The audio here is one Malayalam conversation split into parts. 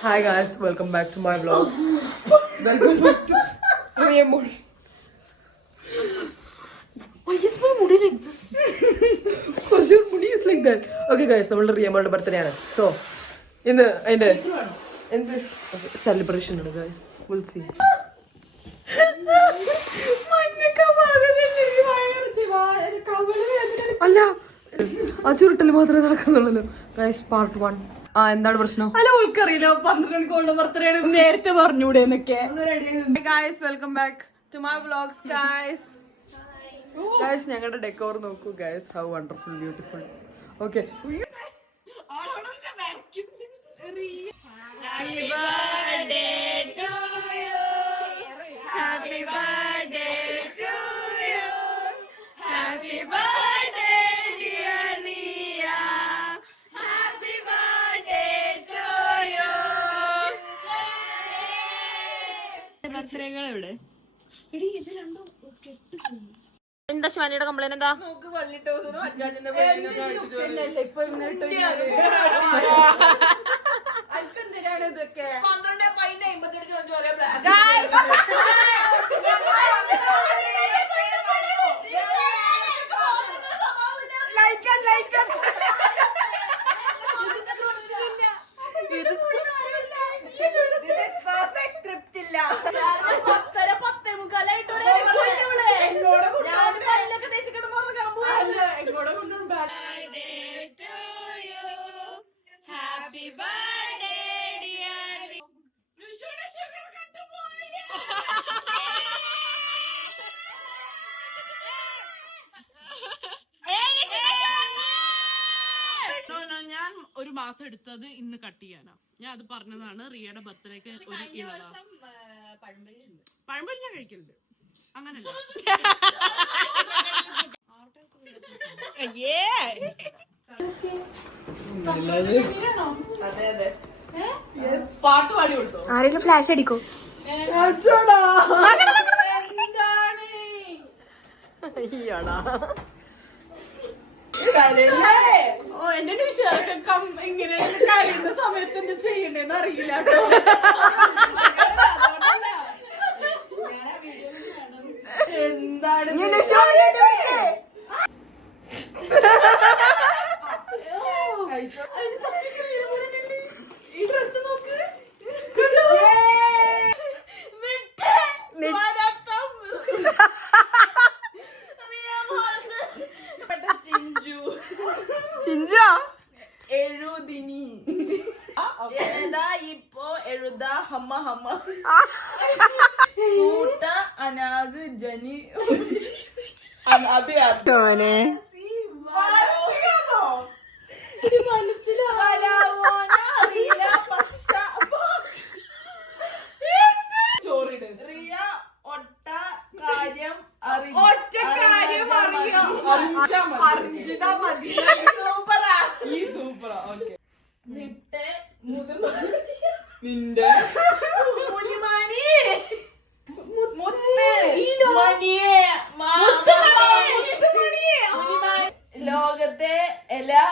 Hi guys, welcome back to my vlogs. Welcome back to Raymond. Why is my moody like this? Because your moody is like that. Okay guys, we are Raymond's birthday. So, in the celebration, guys, we'll see. Guys, part 1. എന്താണ് പ്രശ്നം? ഹലോ ഉൾക്കറിയില്ലോ 12 മണിക്കുള്ള ബർത്ത്ഡേ ആണ് നേരത്തെ പറഞ്ഞൂടെ എന്നൊക്കെ. Guys welcome back to my vlogs guys. Guys ഞങ്ങളുടെ ഡെക്കോർ നോക്കൂ guys, how wonderful beautiful. Okay എന്താ ശിവാനിയുടെ കംപ്ലൈന്റ്? എന്താ ഇതൊക്കെ സ്ക്രിപ്റ്റ് ഇല്ല. ഞാൻ ഒരു മാസം എടുത്തത് ഇന്ന് കട്ട് ചെയ്യാനാ. ഞാൻ അത് പറഞ്ഞതാണ്. റിയയുടെ ബർത്ത്ഡേക്ക് ഒരു ഇളവാ. പഴംപൊരി ഞാൻ കഴിക്കലുണ്ട്, അങ്ങനല്ല. പാട്ട് പാടി കൊടുത്തോ? ആരെങ്കിലും ഫ്ലാഷ് അടിക്കോ? എന്റെ വിഷയം ഇങ്ങനെ കഴിയുന്ന സമയത്ത് എന്ത് ചെയ്യണ്ടേന്ന് അറിയില്ല കേട്ടോ. എന്താണ് ഈ ഡ്രസ് നോക്ക്. എഴുതിനി ഇപ്പൊ എഴുതാ ഹമ്മ ഹമ്മ കൂട്ട അനാഗ് ജനി. അത് നിന്റെ ലോകത്തെ എല്ലാ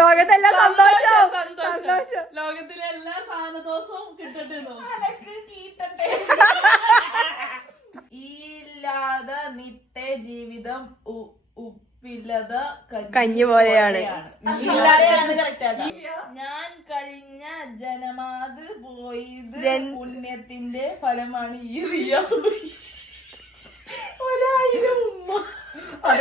ലോകത്തെല്ലാം സന്തോഷം. ലോകത്തിലെ എല്ലാ സാധനദോഷവും കിട്ടട്ടെ. ഇല്ലാതെ നിട്ടെ ജീവിതം ഉപ്പില്ലത കഞ്ഞി പോലെയാണ്. ഞാൻ കഴിഞ്ഞ ജനമാത് പോയത് പുണ്യത്തിന്റെ ഫലമാണ് ഈ റിയ. 1000 ഉമ്മ. അത്